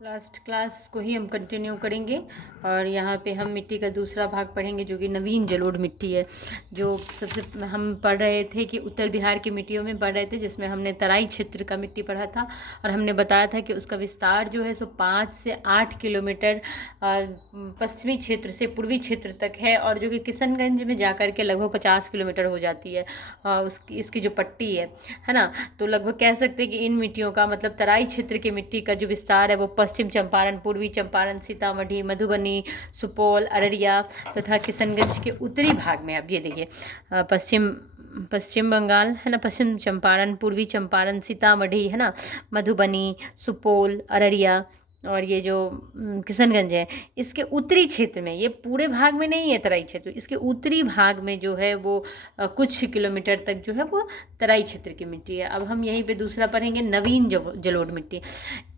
Last class को ही हम continue करेंगे और यहाँ पे हम मिट्टी का दूसरा भाग पढ़ेंगे जो कि नवीन जलोढ़ मिट्टी है। जो सबसे हम पढ़ रहे थे कि उत्तर बिहार की मिट्टियों में पढ़ रहे थे, जिसमें हमने तराई क्षेत्र का मिट्टी पढ़ा था और हमने बताया था कि उसका विस्तार जो है सो 5 से 8 किलोमीटर पश्चिमी क्षेत्र से पूर्वी क्षेत्र तक है और जो कि किशनगंज में जाकर के लगभग 50 किलोमीटर हो जाती है। इसकी जो पट्टी है ना, तो लगभग कह सकते हैं कि इन मिट्टियों का मतलब तराई क्षेत्र की मिट्टी का जो विस्तार है वो पश्चिम चंपारण, पूर्वी चंपारण, सीतामढ़ी, मधुबनी, सुपौल, अररिया तथा किशनगंज के उत्तरी भाग में। अब ये देखिए पश्चिम बंगाल है ना, पश्चिम चंपारण, पूर्वी चंपारण, सीतामढ़ी है ना, मधुबनी, सुपौल, अररिया और ये जो किशनगंज है, इसके उत्तरी क्षेत्र में, ये पूरे भाग में नहीं है तराई क्षेत्र, इसके उत्तरी भाग में जो है वो कुछ किलोमीटर तक जो है वो तराई क्षेत्र की मिट्टी है। अब हम यहीं पे दूसरा पढ़ेंगे नवीन जलोढ़ मिट्टी।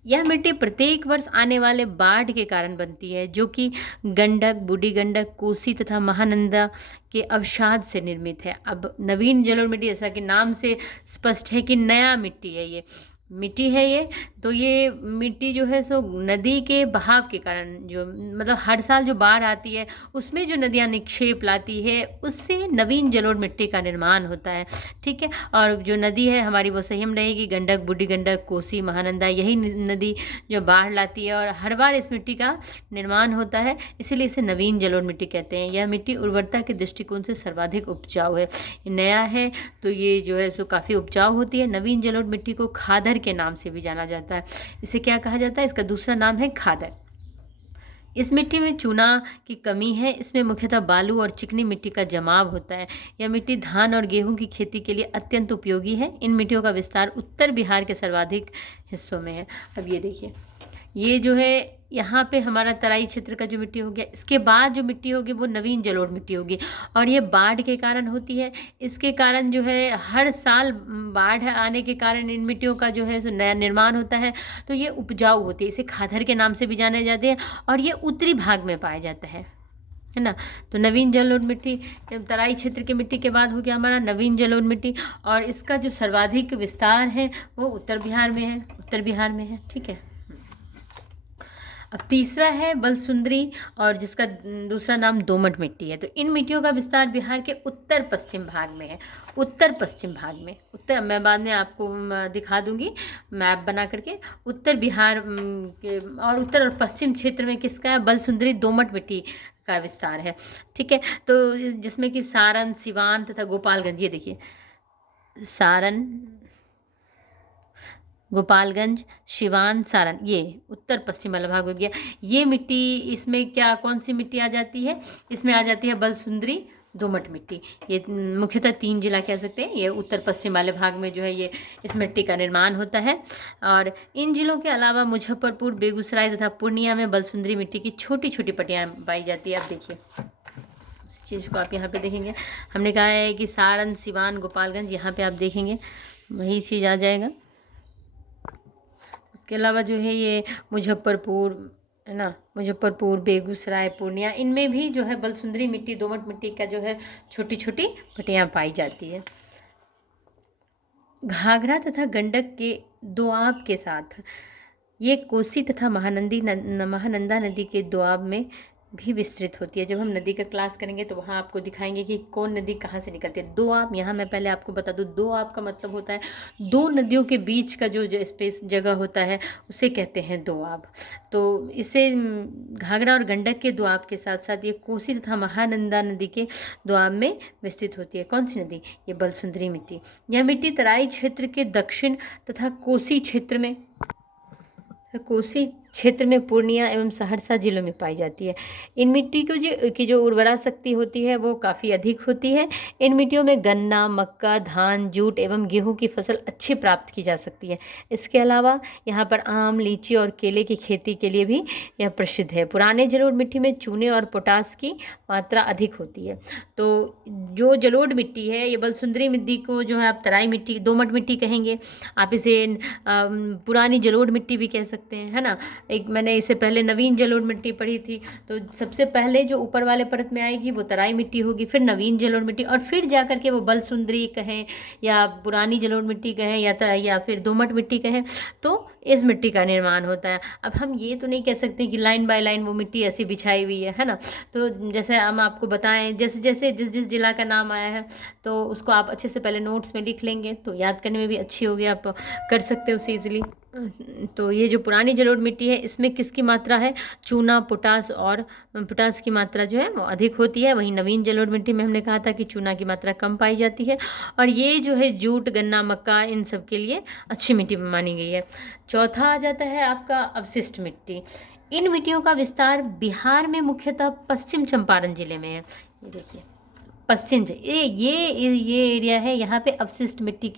यह मिट्टी प्रत्येक वर्ष आने वाले बाढ़ के कारण बनती है, जो कि गंडक, बूढ़ी गंडक, कोसी तथा महानंदा के अवसाद से निर्मित है। अब नवीन जलोढ़ मिट्टी, जैसा कि नाम से स्पष्ट है कि नया मिट्टी है, ये मिट्टी है ये, तो ये मिट्टी जो है सो नदी के बहाव के कारण, जो मतलब हर साल जो बाढ़ आती है उसमें जो नदियाँ निक्षेप लाती है उससे नवीन जलोढ़ मिट्टी का निर्माण होता है। ठीक है, और जो नदी है हमारी वो सही में रहेगी, गंडक, बूढ़ी गंडक, कोसी, महानंदा, यही नदी जो बाढ़ लाती है और हर बार इस मिट्टी का निर्माण होता है, इसीलिए इसे नवीन जलोढ़ मिट्टी कहते हैं। यह मिट्टी उर्वरता के दृष्टिकोण से सर्वाधिक उपजाऊ है। नया है तो ये जो है सो काफ़ी उपजाऊ होती है। नवीन जलोढ़ मिट्टी को खादर के नाम से भी जाना जाता है। इसे क्या कहा जाता है? इसका दूसरा नाम है खादर। इस मिट्टी में चूना की कमी है। इसमें मुख्यतः बालू और चिकनी मिट्टी का जमाव होता है। यह मिट्टी धान और गेहूं की खेती के लिए अत्यंत उपयोगी है। इन मिट्टियों का विस्तार उत्तर बिहार के सर्वाधिक हिस्सों में है। अब ये देखिए, ये जो है यहाँ पे हमारा तराई क्षेत्र का जो मिट्टी हो गया, इसके बाद जो मिट्टी होगी वो नवीन जलोढ़ मिट्टी होगी और ये बाढ़ के कारण होती है। इसके कारण जो है हर साल बाढ़ आने के कारण इन मिट्टियों का जो है सो नया निर्माण होता है, तो ये उपजाऊ होती है। इसे खादर के नाम से भी जाने जाते हैं और ये उत्तरी भाग में पाया जाता है ना। तो नवीन जलोढ़ मिट्टी तराई क्षेत्र की मिट्टी के बाद हो गया हमारा नवीन जलोढ़ मिट्टी और इसका जो सर्वाधिक विस्तार है वो उत्तर बिहार में है, उत्तर बिहार में है। ठीक है, अब तीसरा है बलसुंदरी और जिसका दूसरा नाम दोमट मिट्टी है। तो इन मिट्टियों का विस्तार बिहार के उत्तर पश्चिम भाग में है, उत्तर पश्चिम भाग में। उत्तर मैं बाद में आपको दिखा दूंगी मैप बना करके। उत्तर बिहार के और उत्तर और पश्चिम क्षेत्र में किसका है? बलसुंदरी दोमट मिट्टी का विस्तार है। ठीक है, तो जिसमें कि सारण, सिवान तथा गोपालगंज, ये देखिए सारण, गोपालगंज, सिवान, सारण, ये उत्तर पश्चिम वाला भाग हो गया। ये मिट्टी, इसमें क्या कौन सी मिट्टी आ जाती है? इसमें आ जाती है बलसुंदरी दोमट मिट्टी। ये मुख्यतः 3 जिला कह सकते हैं, ये उत्तर पश्चिम वाले भाग में जो है ये इस मिट्टी का निर्माण होता है। और इन जिलों के अलावा मुजफ्फरपुर, बेगूसराय तथा पूर्णिया में बलसुंदरी मिट्टी की छोटी छोटी पट्टियाँ पाई जाती है। अब देखिए उस चीज़ को आप यहाँ पे देखेंगे, हमने कहा है कि सारण, सिवान, गोपालगंज, यहाँ पे आप देखेंगे वही चीज़ आ जाएगा। इसके अलावा जो है ये मुजफ्फरपुर है ना, मुजफ्फरपुर, बेगूसराय, पूर्णिया, इनमें भी जो है बलसुंदरी मिट्टी, दोमट मिट्टी का जो है छोटी छोटी पट्टियाँ पाई जाती है। घाघरा तथा गंडक के दोआब के साथ ये कोसी तथा महानंदा नदी के दोआब में भी विस्तृत होती है। जब हम नदी का क्लास करेंगे तो वहाँ आपको दिखाएंगे कि कौन नदी कहाँ से निकलती है। दोआब, यहाँ मैं पहले आपको बता दूँ, दोआब का मतलब होता है दो नदियों के बीच का जो स्पेस जगह होता है उसे कहते हैं दोआब। तो इसे घाघरा और गंडक के दोआब के साथ साथ ये कोसी तथा महानंदा नदी के दोआब में विस्तृत होती है। कौन सी नदी? ये बलसुंदरी मिट्टी। यह मिट्टी तराई क्षेत्र के दक्षिण तथा कोसी क्षेत्र में पूर्णिया एवं सहरसा जिलों में पाई जाती है। इन मिट्टी की जो उर्वरा शक्ति होती है वो काफ़ी अधिक होती है। इन मिट्टियों में गन्ना, मक्का, धान, जूट एवं गेहूं की फसल अच्छी प्राप्त की जा सकती है। इसके अलावा यहाँ पर आम, लीची और केले की खेती के लिए भी यह प्रसिद्ध है। पुराने जलोढ़ मिट्टी में चूने और पोटास की मात्रा अधिक होती है। तो जो जलोढ़ मिट्टी है, ये बलसुंदरी मिट्टी को जो है आप तराई मिट्टी, दोमट मिट्टी कहेंगे, आप इसे पुरानी जलोढ़ मिट्टी भी कह सकते हैं, है ना। एक मैंने इससे पहले नवीन जलोढ़ मिट्टी पढ़ी थी। तो सबसे पहले जो ऊपर वाले परत में आएगी वो तराई मिट्टी होगी, फिर नवीन जलोढ़ मिट्टी, और फिर जा करके वो बलसुंदरी कहें या पुरानी जलोढ़ मिट्टी कहें या फिर दोमट मिट्टी कहें, तो इस मिट्टी का निर्माण होता है। अब हम ये तो नहीं कह सकते कि लाइन बाय लाइन वो मिट्टी ऐसी बिछाई हुई है ना। तो जैसे हम आपको बताएं, जैसे जैसे जिस जिस जिला का नाम आया है तो उसको आप अच्छे से पहले नोट्स में लिख लेंगे तो याद करने में भी अच्छी होगी, आप कर सकते हो उसे ईजिली। तो ये जो पुरानी जलोढ़ मिट्टी है इसमें किसकी मात्रा है, चूना, पोटास, और पोटास की मात्रा जो है वो अधिक होती है। वहीं नवीन जलोढ़ मिट्टी में हमने कहा था कि चूना की मात्रा कम पाई जाती है, और ये जो है जूट, गन्ना, मक्का, इन सब के लिए अच्छी मिट्टी मानी गई है। चौथा आ जाता है आपका अवशिष्ट मिट्टी। इन मिट्टियों का विस्तार बिहार में मुख्यतः पश्चिम चंपारण जिले में है। ये देखिए पश्चिम ये एरिया है, यहाँ पे अवशिष्ट मिट्टी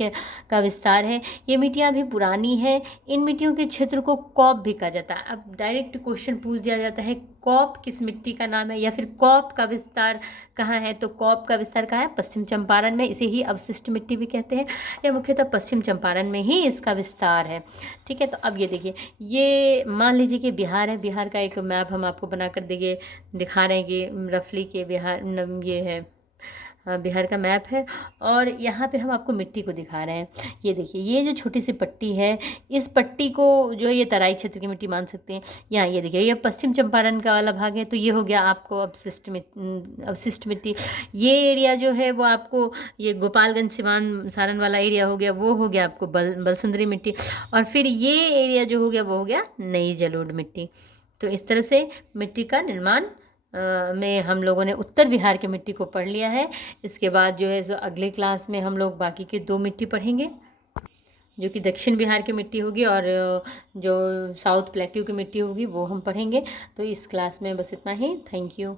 का विस्तार है। ये मिट्टियाँ भी पुरानी हैं। इन मिट्टियों के क्षेत्र को कौप भी कहा जाता है। अब डायरेक्ट क्वेश्चन पूछ दिया जाता है, कौप किस मिट्टी का नाम है, या फिर कौप का विस्तार कहाँ है, तो कौप का विस्तार कहाँ है, पश्चिम चंपारण में। इसे ही अवशिष्ट मिट्टी भी कहते हैं। यह मुख्यतः पश्चिम चंपारण में ही इसका विस्तार है। ठीक है, तो अब ये देखिए, ये मान लीजिए कि बिहार है। बिहार का एक मैप हम आपको बना कर दिखा रहे हैं कि रफली के बिहार ये है, बिहार का मैप है, और यहाँ पे हम आपको मिट्टी को दिखा रहे हैं। ये देखिए, ये जो छोटी सी पट्टी है, इस पट्टी को जो ये तराई क्षेत्र की मिट्टी मान सकते हैं। यहाँ ये देखिए, ये पश्चिम चंपारण का वाला भाग है, तो ये हो गया आपको अवशिष्ट मिट्टी। ये एरिया जो है वो आपको, ये गोपालगंज, सिवान, सारण वाला एरिया हो गया, वो हो गया आपको बलसुंदरी मिट्टी, और फिर ये एरिया जो हो गया वो हो गया नई जलोढ़ मिट्टी। तो इस तरह से मिट्टी का निर्माण में हम लोगों ने उत्तर बिहार की मिट्टी को पढ़ लिया है। इसके बाद जो है सो अगले क्लास में हम लोग बाकी के 2 मिट्टी पढ़ेंगे, जो कि दक्षिण बिहार की मिट्टी होगी, और जो साउथ प्लेट्यू की मिट्टी होगी वो हम पढ़ेंगे। तो इस क्लास में बस इतना ही। Thank you.